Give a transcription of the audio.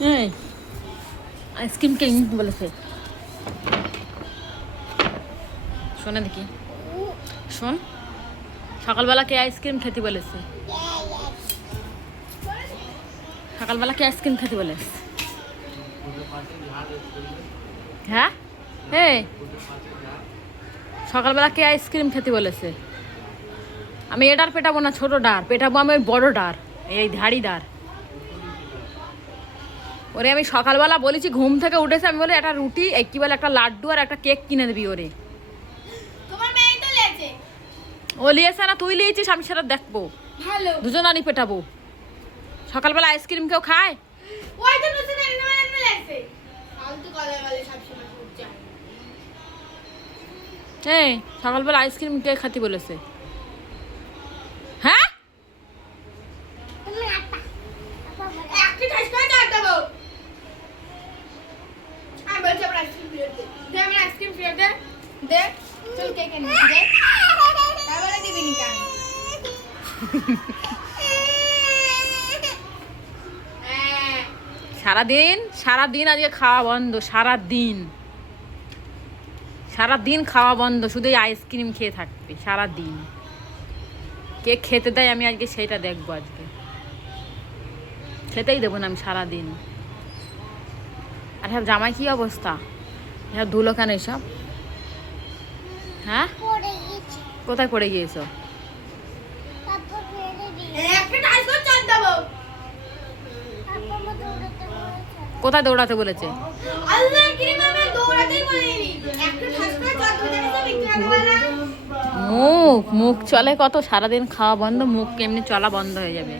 এই আইসক্রিম কে বলেছে? শোনে দেখি, শোন, সকালবেলা কে আইসক্রিম খেতে বলেছে? সকালবেলা কে আইসক্রিম খেতে বলেছে? হ্যাঁ, এই সকালবেলা কে আইসক্রিম খেতে বলেছে? আমি এটার পেটাবো না, ছোট ডার পেটাবো, আমি ওই বড় ডার, এই ধাড়ি ডার। ওরে আমি সকালবেলা বলেছি, ঘুম থেকে উঠেছে, আমি বলি একটা রুটি, কি বলে একটা লাড্ডু আর একটা কেক কিনে দিবি ওরে। ও লিয়েছে না, তুই লিয়েছিস, আমি সেটা দেখবো, দুজনারই পেটাবো। সকালবেলা আইসক্রিম কেউ খায়? এই সকালবেলা আইসক্রিম কে খাতি বলেছে? হ্যাঁ, সারাদিন আজকে খাওয়া বন্ধ, সারাদিন খাওয়া বন্ধ, শুধু আইসক্রিম খেয়ে থাকবে সারাদিন। কে খেতে দেয় আমি আজকে সেইটা দেখবো, আজকে খেতেই দেবো না আমি সারাদিন। আর হ্যাঁ, জামাই কি অবস্থা? হ্যাঁ, ধুলো কেন এসব? হ্যাঁ, কোথায় পড়ে গিয়েছো? কোথায় দৌড়াতে বলেছে? মুখ চলে কত, সারাদিন খাওয়া বন্ধ, মুখ এমনি চলা বন্ধ হয়ে যাবে।